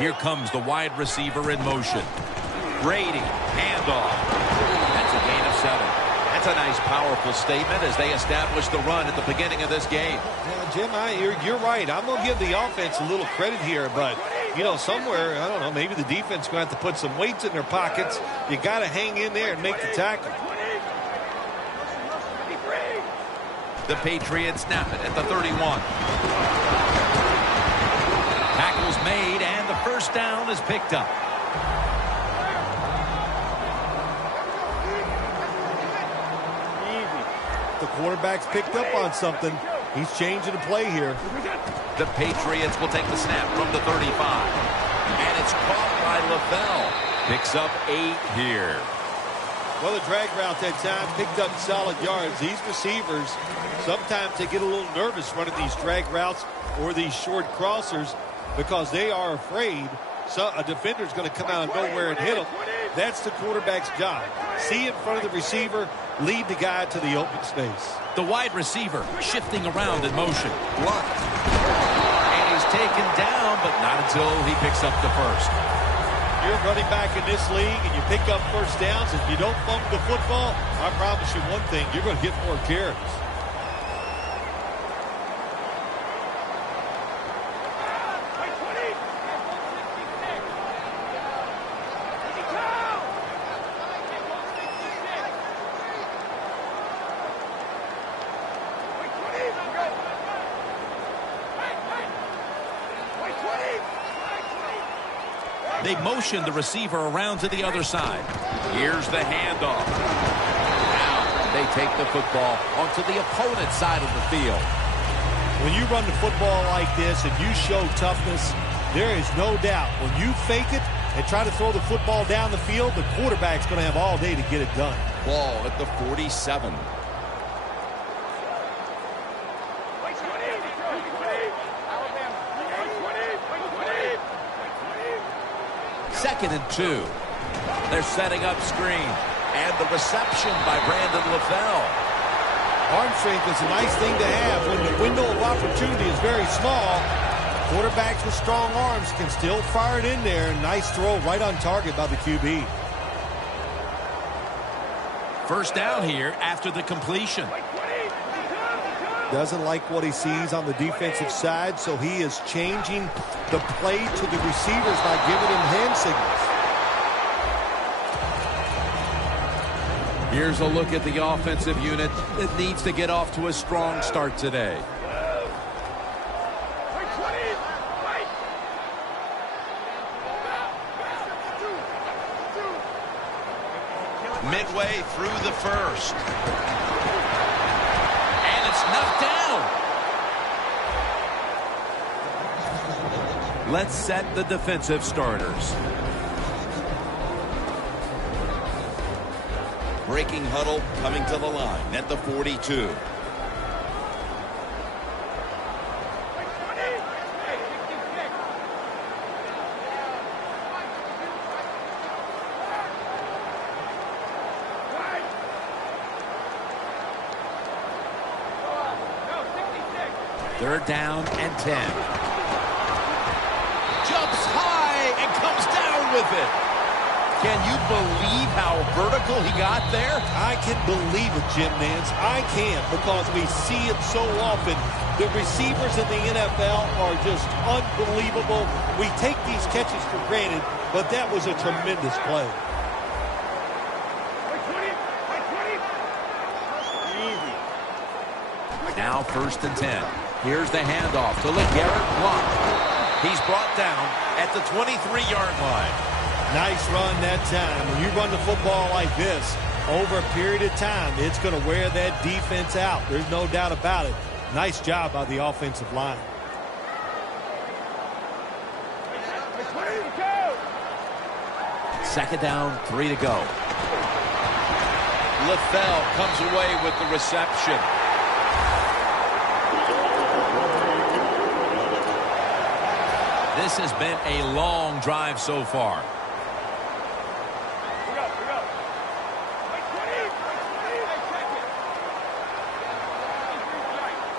Here comes the wide receiver in motion. Brady, handoff. That's a gain of 7. That's a nice, powerful statement as they establish the run at the beginning of this game. Yeah, Jim, you're right. I'm going to give the offense a little credit here, but, you know, somewhere, I don't know, maybe the defense is going to have to put some weights in their pockets. You got to hang in there and make the tackle. The Patriots snap it at the 31. Tackle's made, and the first down is picked up. The quarterback's picked up on something. He's changing the play here. The Patriots will take the snap from the 35. And it's caught by LaFell. Picks up 8 here. Well, the drag route that time picked up solid yards. These receivers, sometimes they get a little nervous running these drag routes or these short crossers because they are afraid a defender's going to come out of nowhere and hit them. That's the quarterback's job. See in front of the receiver, lead the guy to the open space. The wide receiver shifting around in motion. Blocked. And he's taken down, but not until he picks up the first. You're running back in this league and you pick up first downs and you don't fumble the football, I promise you one thing, you're going to get more carries. They motion the receiver around to the other side. Here's the handoff. Now they take the football onto the opponent's side of the field. When you run the football like this and you show toughness, there is no doubt when you fake it and try to throw the football down the field, the quarterback's going to have all day to get it done. Ball at the 47. Second and 2. They're setting up screen. And the reception by Brandon LaFell. Arm strength is a nice thing to have when the window of opportunity is very small. Quarterbacks with strong arms can still fire it in there. Nice throw right on target by the QB. First down here after the completion. Doesn't like what he sees on the defensive side, so he is changing the play to the receivers by giving him hand signals. Here's a look at the offensive unit that needs to get off to a strong start today. Midway through the first. And it's knocked down. Let's set the defensive starters. Breaking huddle coming to the line at the 42. Third down and 10. Jumps high and comes down with it. Can you believe how vertical he got there? I can believe it, Jim Nance. I can, because we see it so often. The receivers in the NFL are just unbelievable. We take these catches for granted, but that was a tremendous play. Now first and 10. Here's the handoff to LeGarrette Blount. He's brought down at the 23-yard line. Nice run that time. When you run the football like this, over a period of time, it's going to wear that defense out. There's no doubt about it. Nice job by the offensive line. Second down, 3 to go. LaFell comes away with the reception. This has been a long drive so far.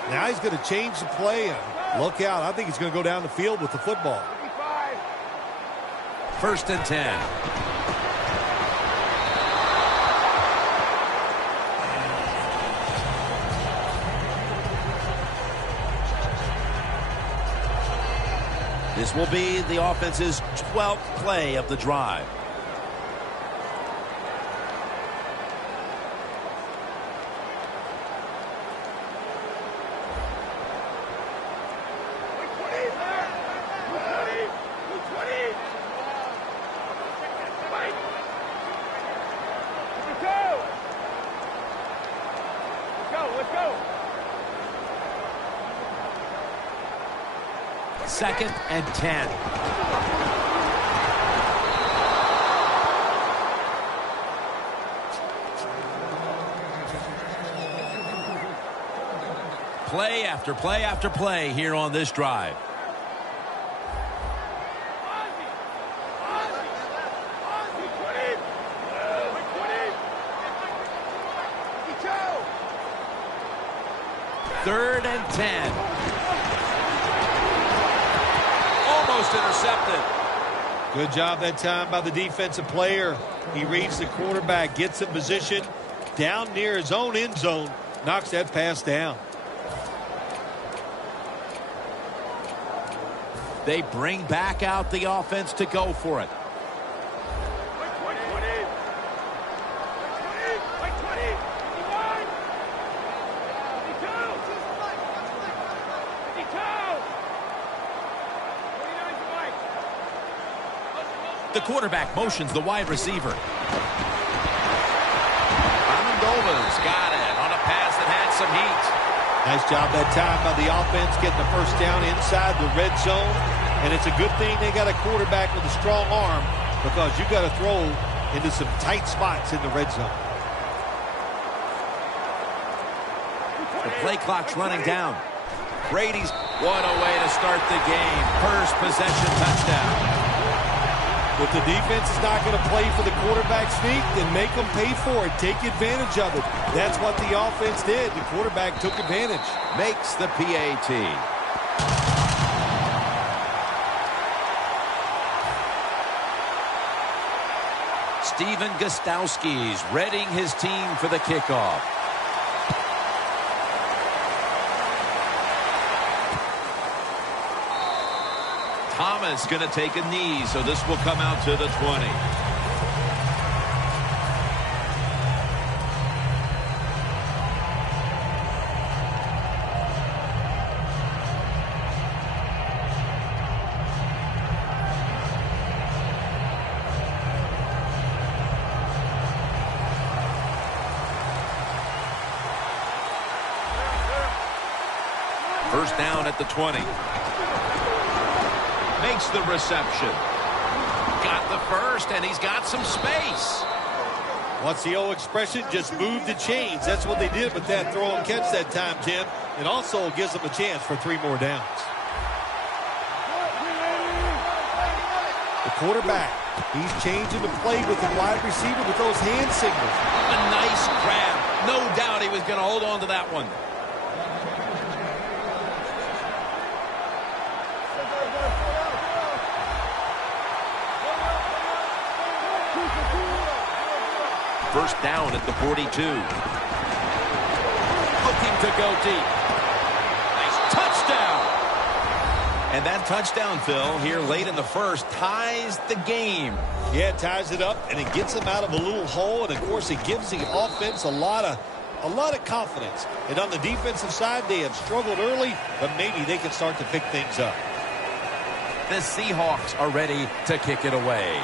Now he's going to change the play and look out. I think he's going to go down the field with the football. 1st and 10. This will be the offense's 12th play of the drive. Second and 10. Play after play after play here on this drive. Third and 10. Almost intercepted. Good job that time by the defensive player. He reads the quarterback, gets in position down near his own end zone, knocks that pass down. They bring back out the offense to go for it. The quarterback motions the wide receiver. Amendola's got it on a pass that had some heat. Nice job that time by the offense getting the first down inside the red zone. And it's a good thing they got a quarterback with a strong arm, because you got to throw into some tight spots in the red zone. The play clock's running down. Brady's, what a way to start the game. First possession touchdown. If the defense is not going to play for the quarterback sneak, then make them pay for it. Take advantage of it. That's what the offense did. The quarterback took advantage. Makes the PAT. Steven Gostowski's readying his team for the kickoff. Thomas going to take a knee, so this will come out to the 20. First down at the 20. Makes the reception. Got the first, and he's got some space. What's the old expression? Just move the chains. That's what they did with that throw and catch that time, Tim. It also gives them a chance for 3 more downs. The quarterback, he's changing the play with the wide receiver with those hand signals. A nice grab. No doubt he was going to hold on to that one. First down at the 42. Looking to go deep. Nice touchdown. And that touchdown, Phil, here late in the first, ties the game. Yeah, it ties it up, and it gets them out of a little hole, and, of course, it gives the offense a lot of confidence. And on the defensive side, they have struggled early, but maybe they can start to pick things up. The Seahawks are ready to kick it away.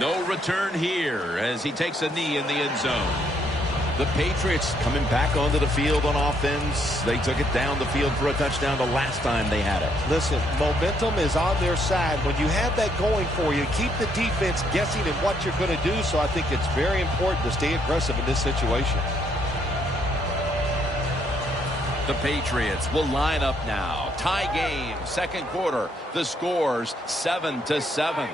No return here as he takes a knee in the end zone. The Patriots coming back onto the field on offense. They took it down the field for a touchdown the last time they had it. Listen, momentum is on their side. When you have that going for you, keep the defense guessing at what you're going to do. So I think it's very important to stay aggressive in this situation. The Patriots will line up now. Tie game, second quarter. The score's 7-7.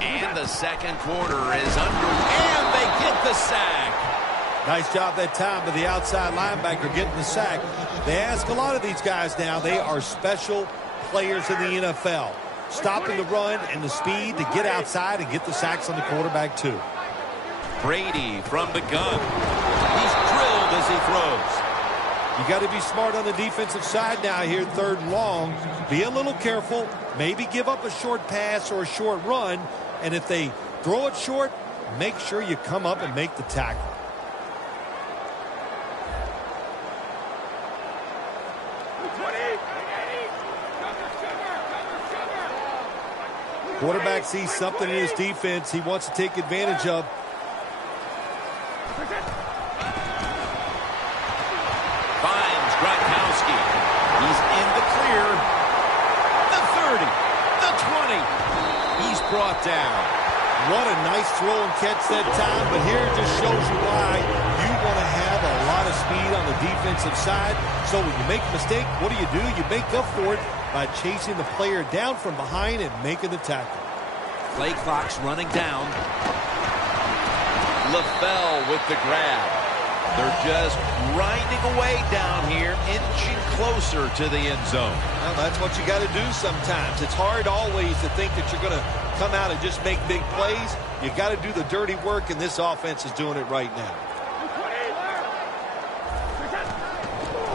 And the second quarter is under, and they get the sack. Nice job that time by the outside linebacker getting the sack. They ask a lot of these guys now. They are special players in the NFL. Stopping the run and the speed to get outside and get the sacks on the quarterback too. Brady from the gun. He's drilled as he throws. You got to be smart on the defensive side now here, 3rd and long. Be a little careful. Maybe give up a short pass or a short run. And if they throw it short, make sure you come up and make the tackle. Quarterback sees something in his defense he wants to take advantage of. Finds Gronkowski. He's in the clear. The 30. The 20. He's brought down. What a nice throw and catch that time, but here it just shows you why you want to have a lot of speed on the defensive side. So when you make a mistake, what do? You make up for it by chasing the player down from behind and making the tackle. Play clock's running down. LaFell with the grab. They're just grinding away down here, inching closer to the end zone. Well, that's what you got to do sometimes. It's hard always to think that you're going to come out and just make big plays. You got to do the dirty work, and this offense is doing it right now.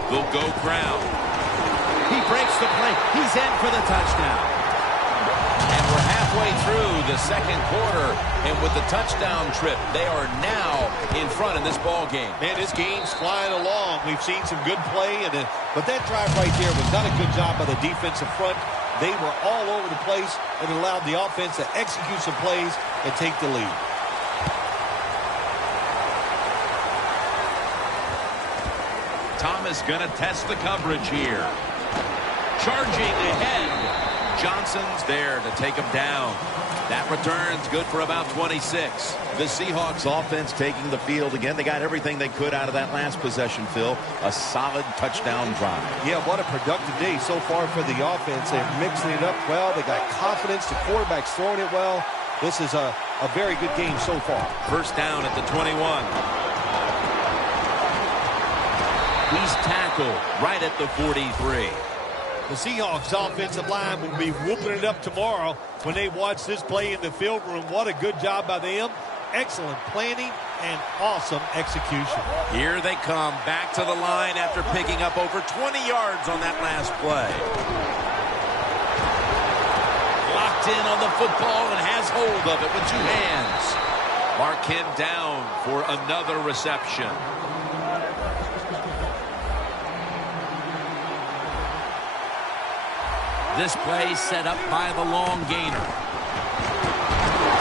They'll go Brown. He breaks the play. He's in for the touchdown. And we're halfway through the second quarter, and with the touchdown trip, they are now in front in this ball game. Man, this game's flying along. We've seen some good play, but that drive right there was not a good job by the defensive front. They were all over the place and allowed the offense to execute some plays and take the lead. Thomas going to test the coverage here. Charging ahead. Johnson's there to take him down. That return's good for about 26. The Seahawks offense taking the field again. They got everything they could out of that last possession, Phil. A solid touchdown drive. Yeah, what a productive day so far for the offense. They're mixing it up well. They got confidence. The quarterback's throwing it well. This is a very good game so far. First down at the 21. He's tackled right at the 43. The Seahawks offensive line will be whooping it up tomorrow when they watch this play in the field room. What a good job by them. Excellent planning and awesome execution. Here they come back to the line after picking up over 20 yards on that last play. Locked in on the football and has hold of it with 2 hands. Markin down for another reception. This play set up by the long gainer.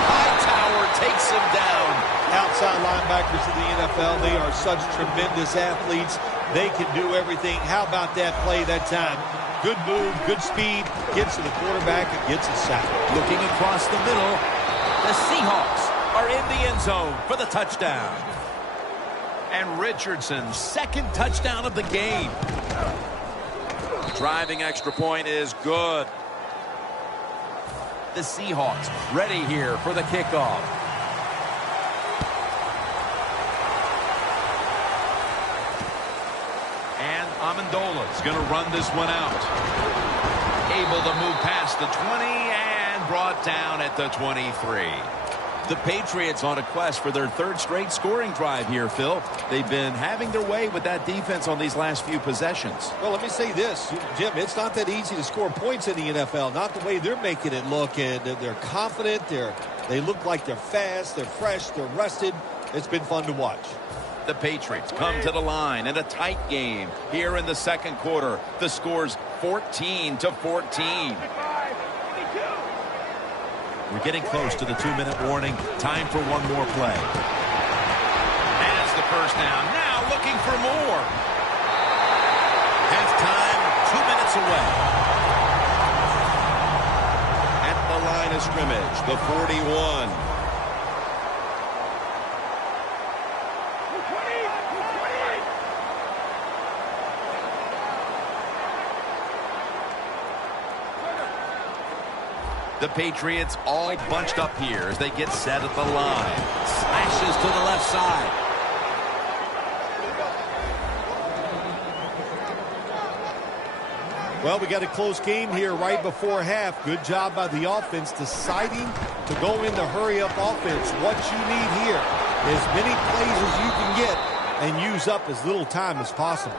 Hightower takes him down. Outside linebackers in the NFL, they are such tremendous athletes. They can do everything. How about that play that time? Good move, good speed, gets to the quarterback and gets a sack. Looking across the middle, the Seahawks are in the end zone for the touchdown. And Richardson's second touchdown of the game. Driving extra point is good. The Seahawks ready here for the kickoff. And Amendola's going to run this one out. Able to move past the 20 and brought down at the 23. The Patriots on a quest for their 3rd straight scoring drive here, Phil. They've been having their way with that defense on these last few possessions. Well, let me say this, Jim, it's not that easy to score points in the NFL, not the way they're making it look. And they're confident, they look like they're fast, they're fresh, they're rested. It's been fun to watch. The Patriots come to the line in a tight game here in the second quarter. The score's 14-14. We're getting close to the 2-minute warning. Time for one more play. Has the first down. Now looking for more. Halftime, 2 minutes away. At the line of scrimmage, the 41. The Patriots all bunched up here as they get set at the line. Slashes to the left side. Well, we got a close game here right before half. Good job by the offense deciding to go into hurry-up offense. What you need here, as many plays as you can get and use up as little time as possible.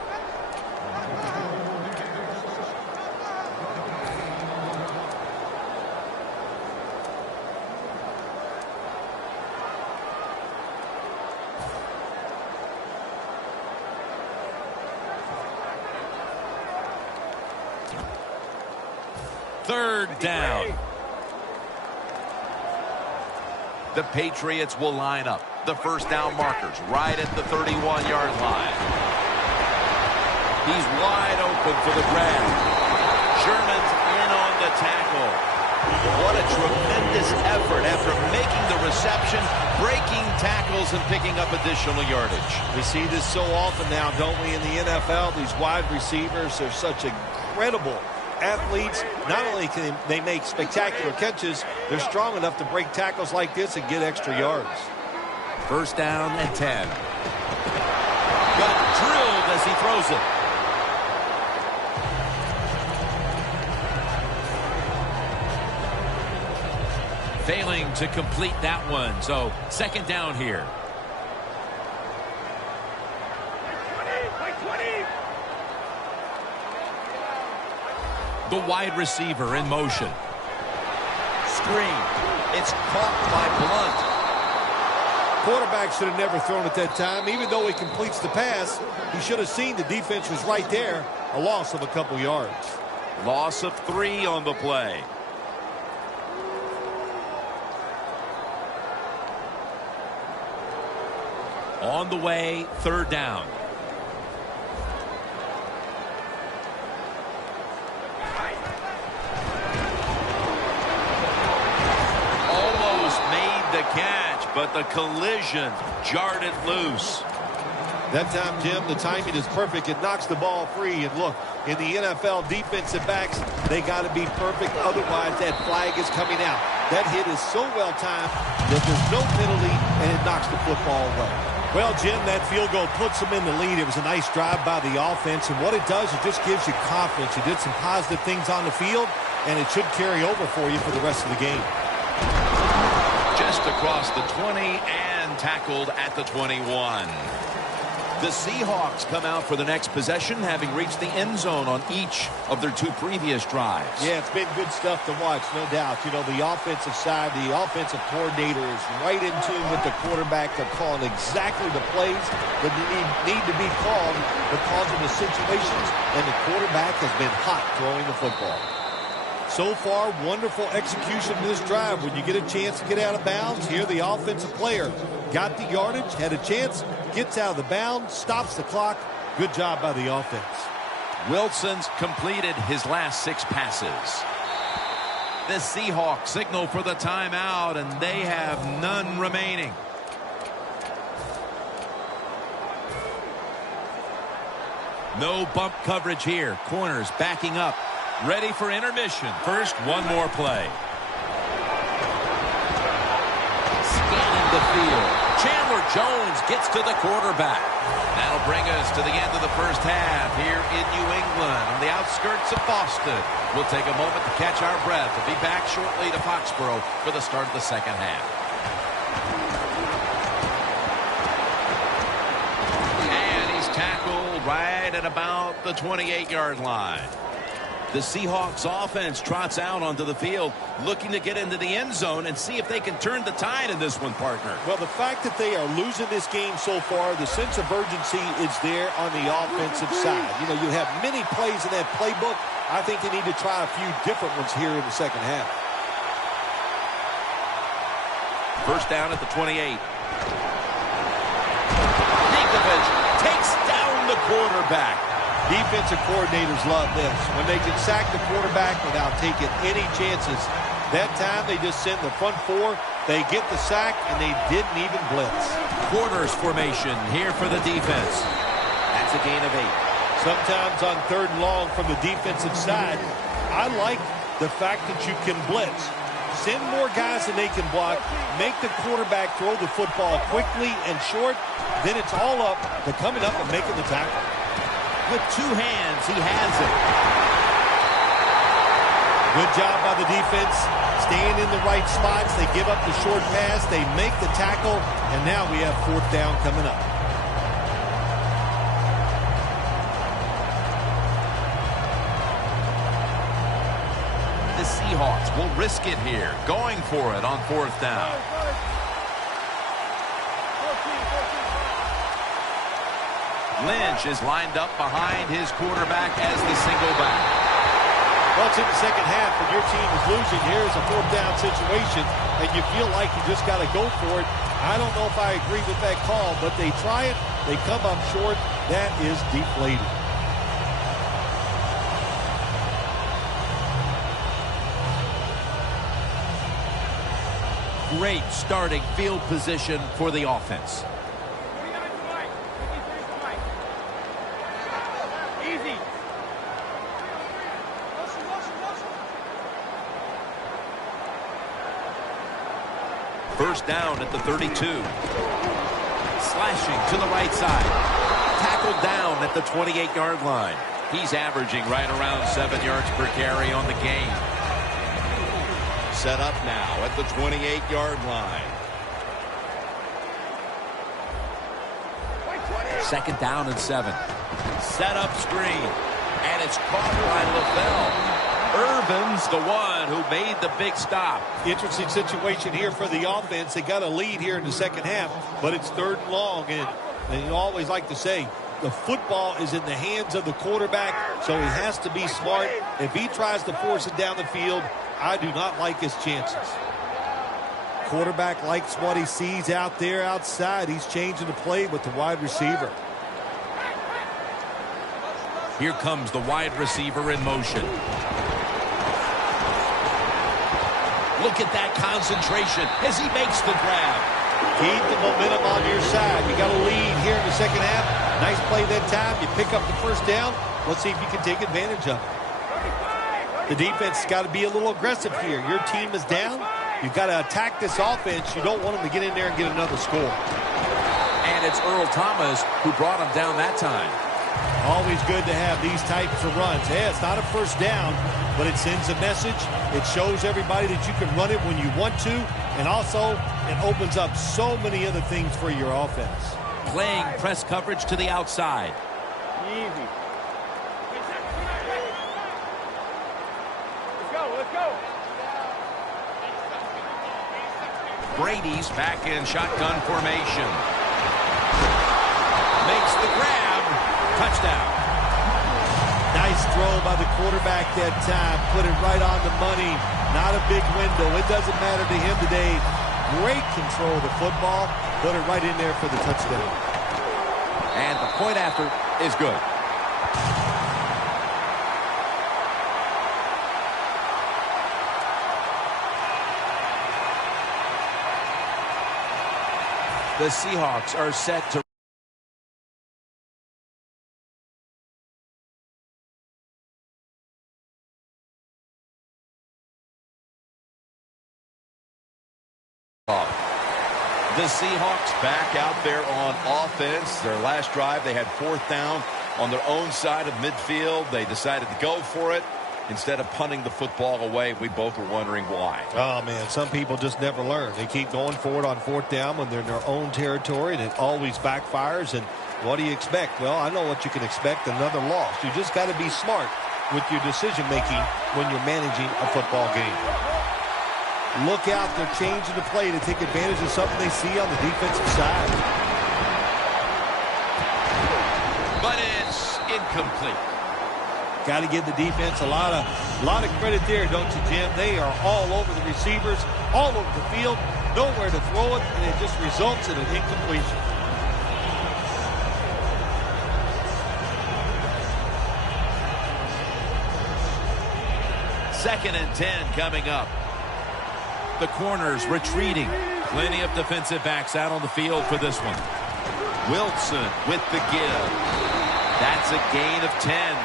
Third down. The Patriots will line up. The first down markers right at the 31-yard line. He's wide open for the grab. Sherman's in on the tackle. What a tremendous effort after making the reception, breaking tackles, and picking up additional yardage. We see this so often now, don't we, in the NFL? These wide receivers are such incredible athletes. Not only can they make spectacular catches, they're strong enough to break tackles like this and get extra yards. First down and 10. Got drilled as he throws it. Failing to complete that one, so second down here. The wide receiver in motion. Screen. It's caught by Blunt. Quarterback should have never thrown it that time. Even though he completes the pass, he should have seen the defense was right there. A loss of a couple yards. Loss of 3 on the play. On the way, third down. Catch, but the collision jarred it loose. That time, Jim, the timing is perfect. It knocks the ball free. And look, in the NFL, defensive backs, they got to be perfect. Otherwise, that flag is coming out. That hit is so well timed that there's no penalty, and it knocks the football away. Well, Jim, that field goal puts them in the lead. It was a nice drive by the offense, and what it does, it just gives you confidence. You did some positive things on the field, and it should carry over for you for the rest of the game. Just across the 20 and tackled at the 21. The Seahawks come out for the next possession, having reached the end zone on each of their 2 previous drives. Yeah, it's been good stuff to watch, no doubt. You know, the offensive side, the offensive coordinator is right in tune with the quarterback. They're calling exactly the plays that need to be called because of the situations, and the quarterback has been hot throwing the football. So far, wonderful execution in this drive. When you get a chance to get out of bounds, here the offensive player got the yardage, had a chance, gets out of the bounds, stops the clock. Good job by the offense. Wilson's completed his last 6 passes. The Seahawks signal for the timeout, and they have none remaining. No bump coverage here. Corners backing up. Ready for intermission. First, one more play. Scanning the field. Chandler Jones gets to the quarterback. That'll bring us to the end of the first half here in New England on the outskirts of Boston. We'll take a moment to catch our breath and be back shortly to Foxborough for the start of the second half. And he's tackled right at about the 28-yard line. The Seahawks offense trots out onto the field, looking to get into the end zone and see if they can turn the tide in this one, partner. Well, the fact that they are losing this game so far, the sense of urgency is there on the offensive side. You know, you have many plays in that playbook. I think they need to try a few different ones here in the second half. First down at the 28. Ninkovich takes down the quarterback. Defensive coordinators love this. When they can sack the quarterback without taking any chances. That time they just send the front 4. They get the sack, and they didn't even blitz. Quarters formation here for the defense. That's a gain of 8. Sometimes on 3rd and long from the defensive side, I like the fact that you can blitz. send more guys than they can block, make the quarterback throw the football quickly and short, then it's all up to coming up and making the tackle. With two hands, he has it. Good job by the defense, staying in the right spots. They give up the short pass, they make the tackle, and now we have 4th down coming up. The Seahawks will risk it here, going for it on 4th down. Lynch is lined up behind his quarterback as the single back. Well, it's in the second half, and your team is losing. Here's a 4th down situation, and you feel like you just got to go for it. I don't know if I agree with that call, but they try it. They come up short. That is deflating. Great starting field position for the offense. Easy. First down at the 32. Slashing to the right side. Tackled down at the 28-yard line. He's averaging right around 7 yards per carry on the game. Set up now at the 28-yard line. Second down and 7. Set up screen. And it's caught by LaFell. Irvin's the one who made the big stop. Interesting situation here for the offense. They got a lead here in the second half, but it's 3rd and long. And you always like to say, the football is in the hands of the quarterback, so he has to be smart. If he tries to force it down the field, I do not like his chances. Quarterback likes what he sees out there outside. He's changing the play with the wide receiver. Here comes the wide receiver in motion. Look at that concentration as he makes the grab. Keep the momentum on your side. You got a lead here in the second half. Nice play that time. You pick up the first down. Let's see if you can take advantage of it. The defense has got to be a little aggressive here. Your team is down. You've got to attack this offense. You don't want them to get in there and get another score. And it's Earl Thomas who brought him down that time. Always good to have these types of runs. Hey, it's not a first down, but it sends a message. It shows everybody that you can run it when you want to, and also it opens up so many other things for your offense. Playing press coverage to the outside. Easy. Let's go. Brady's back in shotgun formation. Makes the grab. Touchdown. Nice throw by the quarterback that time. Put it right on the money. Not a big window. It doesn't matter to him today. Great control of the football. Put it right in there for the touchdown. And the point after is good. The Seahawks are set to the Seahawks back out there on offense. Their last drive, they had 4th down on their own side of midfield. They decided to go for it instead of punting the football away. We both were wondering why. Oh, man, some people just never learn. They keep going for it on 4th down when they're in their own territory, and it always backfires. And what do you expect? Well, I know what you can expect, another loss. You just got to be smart with your decision-making when you're managing a football game. Look out, they're changing the play to take advantage of something they see on the defensive side. But it's incomplete. Got to give the defense a lot of credit there, don't you, Jim? They are all over the receivers, all over the field, nowhere to throw it, and it just results in an incompletion. Second and 10 coming up. The corners retreating. Plenty of defensive backs out on the field for this one. Wilson with the give. That's a gain of 10.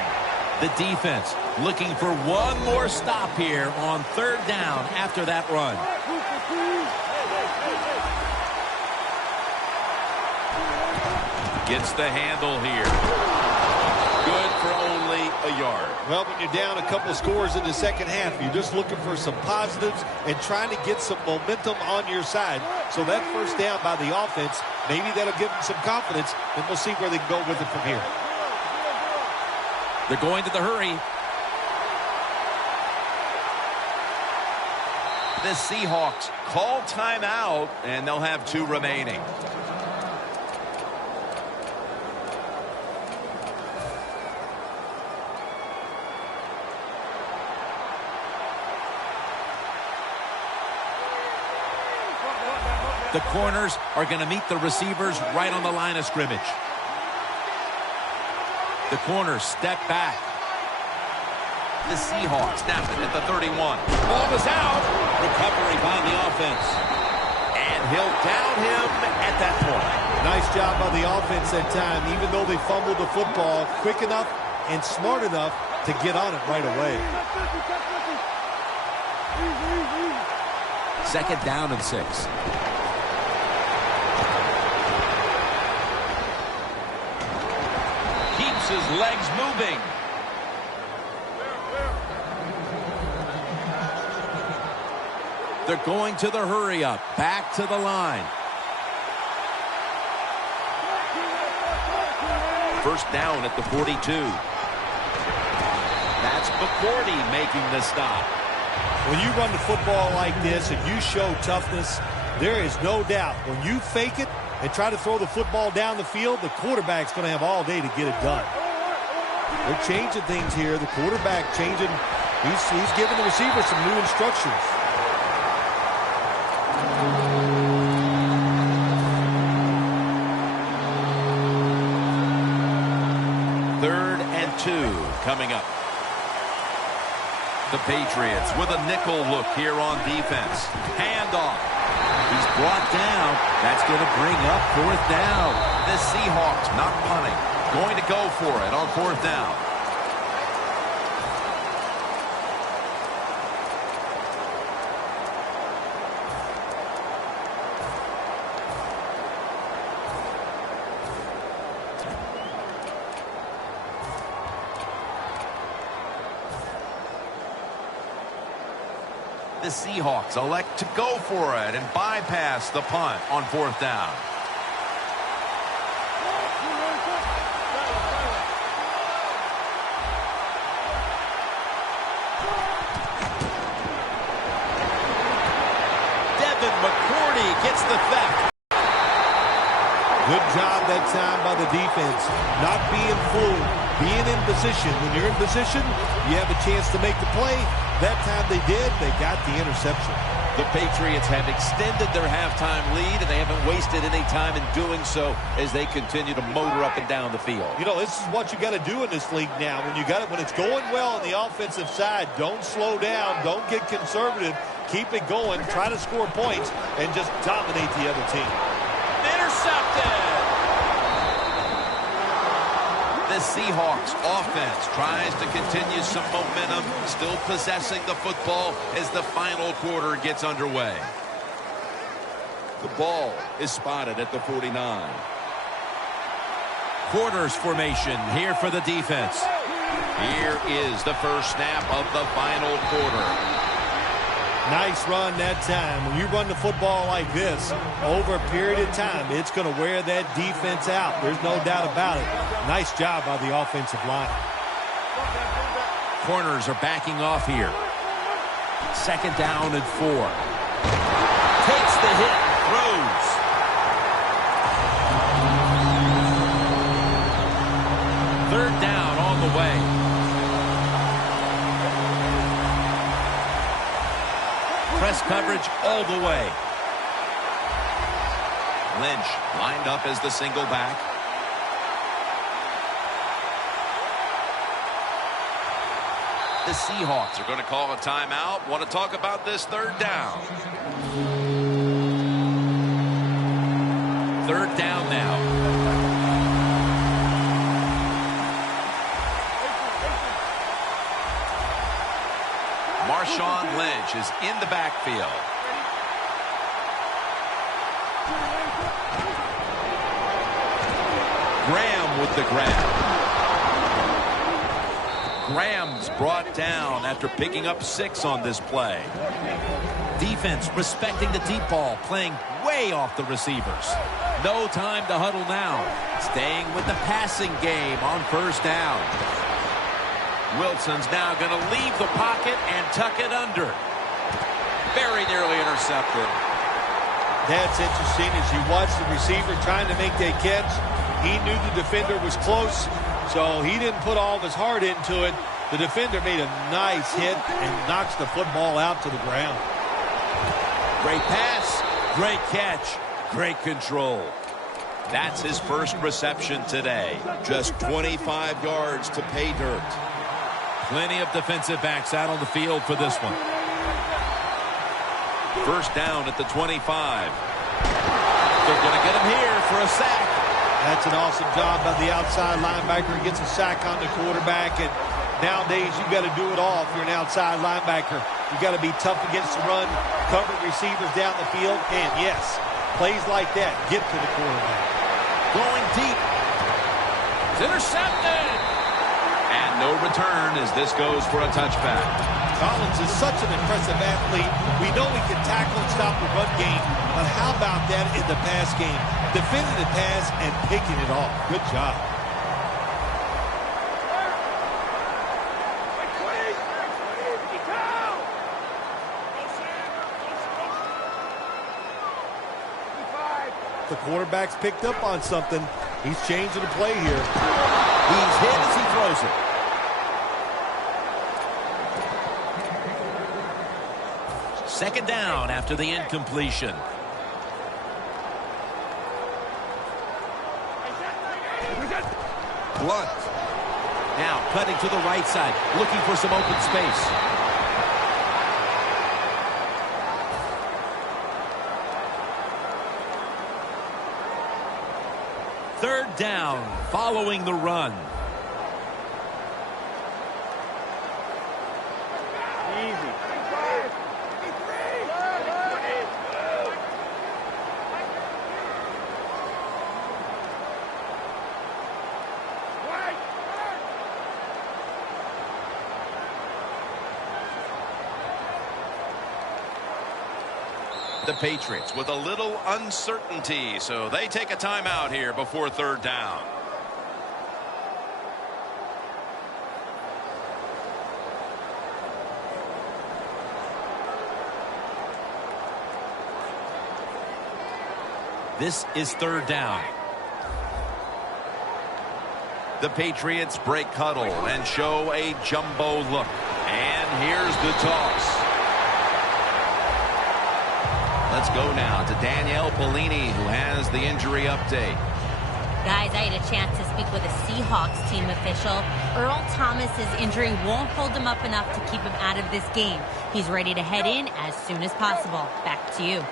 The defense Looking for one more stop here on third down after that run. Gets the handle here. Good for only a yard. Well, when you're down a couple scores in the second half, you're just looking for some positives and trying to get some momentum on your side. So that first down by the offense, maybe that'll give them some confidence, and we'll see where they can go with it from here. They're going to the hurry. The Seahawks call timeout, and they'll have 2 remaining. The corners are going to meet the receivers right on the line of scrimmage. The corners step back. The Seahawks snap it at the 31. Ball is out. Recovery by the offense. And he'll down him at that point. Nice job by the offense that time, even though they fumbled the football quick enough and smart enough to get on it right away. 2nd down and 6. Keeps his legs moving. They're going to the hurry up. Back to the line. First down at the 42. That's McCourty making the stop. When you run the football like this and you show toughness, there is no doubt when you fake it and try to throw the football down the field, the quarterback's going to have all day to get it done. They're changing things here. The quarterback changing. He's giving the receiver some new instructions. Third and 2 coming up. The Patriots with a nickel look here on defense. Handoff. He's brought down. That's going to bring up 4th down. The Seahawks not punting. Going to go for it on 4th down. The Seahawks elect to go for it and bypass the punt on 4th down. McCourty gets the theft. Good job that time by the defense. Not being fooled, being in position. When you're in position, you have a chance to make the play. That time they did, they got the interception. The Patriots have extended their halftime lead, and they haven't wasted any time in doing so as they continue to motor up and down the field. You know, this is what you got to do in this league now. When it's going well on the offensive side, don't slow down, don't get conservative. Keep it going, try to score points, and just dominate the other team. Intercepted! The Seahawks offense tries to continue some momentum, still possessing the football as the final quarter gets underway. The ball is spotted at the 49. Quarters formation here for the defense. Here is the first snap of the final quarter. Nice run that time. When you run the football like this, over a period of time, it's going to wear that defense out. There's no doubt about it. Nice job by the offensive line. Corners are backing off here. 2nd down and 4. Takes the hit, throws. Third down on the way. Press coverage all the way. Lynch lined up as the single back. The Seahawks are going to call a timeout. Want to talk about this 3rd down. 3rd down now. Marshawn Lynch is in the backfield. Graham with the grab. Graham's brought down after picking up 6 on this play. Defense respecting the deep ball, playing way off the receivers. No time to huddle now. Staying with the passing game on first down. Wilson's now going to leave the pocket and tuck it under. Very nearly intercepted. That's interesting. As you watch the receiver trying to make that catch, he knew the defender was close, so he didn't put all of his heart into it. The defender made a nice hit and knocks the football out to the ground. Great pass, great catch, great control. That's his first reception today. Just 25 yards to pay dirt. Plenty of defensive backs out on the field for this one. First down at the 25. They're going to get him here for a sack. That's an awesome job by the outside linebacker. He gets a sack on the quarterback, and nowadays you've got to do it all if you're an outside linebacker. You've got to be tough against the run, cover receivers down the field, and yes, plays like that get to the quarterback. Going deep. It's intercepted. And no return as this goes for a touchback. Collins is such an impressive athlete. We know he can tackle and stop the run game, but how about that in the pass game? Defending the pass and picking it off. Good job. The quarterback's picked up on something. He's changing the play here. He's hit as he throws it. Second down after the incompletion. Blunt. Now cutting to the right side, looking for some open space. Third down, following the run. Easy. The Patriots with a little uncertainty, so they take a timeout here before third down. This is third down. The Patriots break huddle and show a jumbo look. And here's the toss. Let's go now to Danielle Polini, who has the injury update. Guys, I had a chance to speak with a Seahawks team official. Earl Thomas's injury won't hold him up enough to keep him out of this game. He's ready to head in as soon as possible. Back to you.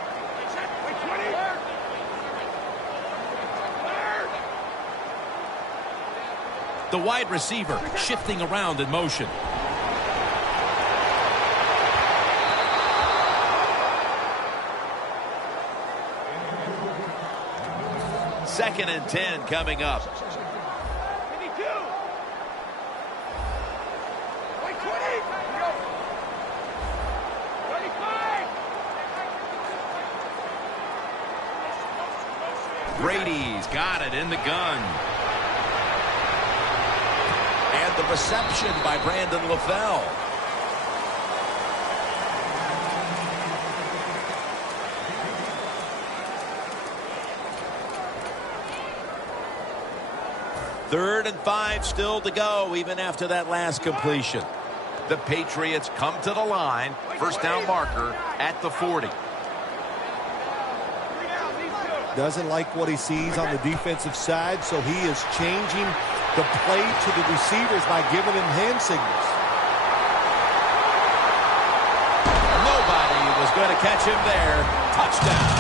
The wide receiver shifting around in motion. Second and 10 coming up. Brady's got it in the gun. And the reception by Brandon LaFell. Third and 5 still to go, even after that last completion. The Patriots come to the line. First down marker at the 40. Doesn't like what he sees on the defensive side, so he is changing the play to the receivers by giving him hand signals. Nobody was going to catch him there. Touchdown.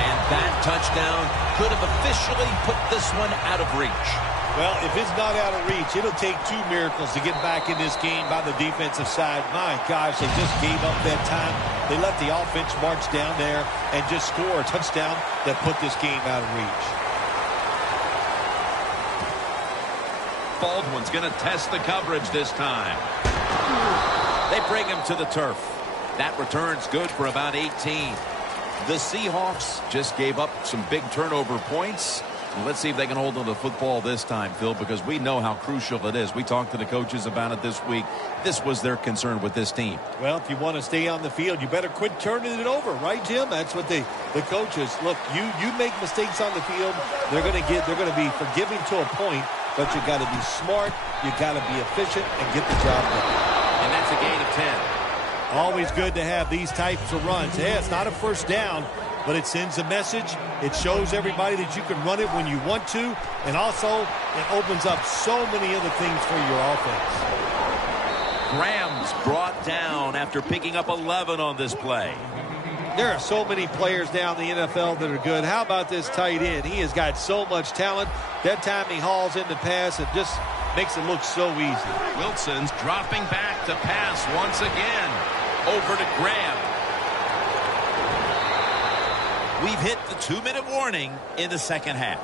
And That touchdown could have officially put this one out of reach. Well, if it's not out of reach, it'll take 2 miracles to get back in this game by the defensive side. My gosh, they just gave up that time. They let the offense march down there and just score a touchdown that put this game out of reach. Baldwin's going to test the coverage this time. They bring him to the turf. That return's good for about 18. The Seahawks just gave up some big turnover points. Let's see if they can hold on to the football this time, Phil, because we know how crucial it is. We talked to the coaches about it this week. This was their concern with this team. Well, if you want to stay on the field, you better quit turning it over, right, Jim? That's what the coaches, look, you make mistakes on the field, they're going to be forgiving to a point, but you got to be smart, you got to be efficient and get the job done. And that's a gain of 10. Always good to have these types of runs. Yeah, it's not a first down, but it sends a message. It shows everybody that you can run it when you want to, and also it opens up so many other things for your offense. Graham's brought down after picking up 11 on this play. There are so many players down the NFL that are good. How about this tight end? He has got so much talent. That time he hauls in the pass and just makes it look so easy. Wilson's dropping back to pass once again. Over to Graham. We've hit the 2-minute warning in the second half.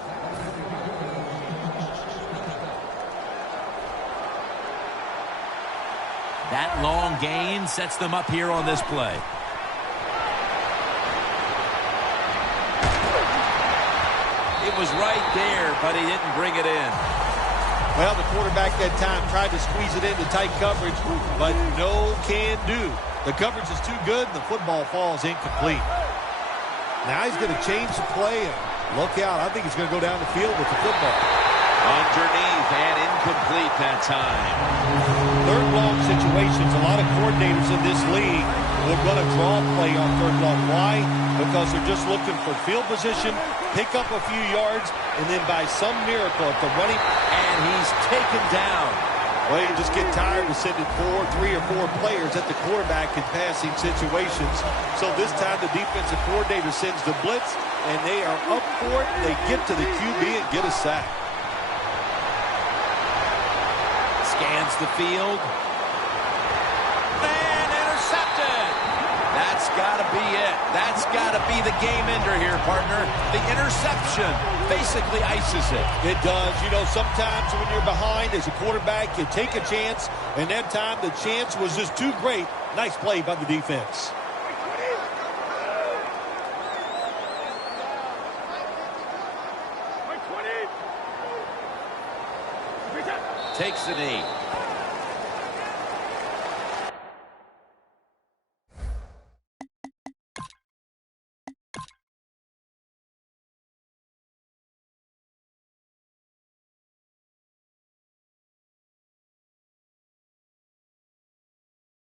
That long gain sets them up here on this play. It was right there, but he didn't bring it in. Well, the quarterback that time tried to squeeze it into tight coverage, but no can do. The coverage is too good, and the football falls incomplete. Now he's going to change the play. Look out. I think he's going to go down the field with the football. Underneath and incomplete that time. Third long situations. A lot of coordinators in this league would run a draw play on third long. Why? Because they're just looking for field position, pick up a few yards, and then by some miracle, if the running... And he's taken down. Well, you just get tired of sending 3 or 4 players at the quarterback in passing situations. So this time the defensive coordinator sends the blitz, and they are up for it. They get to the QB and get a sack. Scans the field. And intercepted. That's got to be it. That's got to be the game ender here, partner. The interception basically ices it. It does. You know, sometimes when you're behind as a quarterback, you take a chance, and that time the chance was just too great. Nice play by the defense. Takes a knee.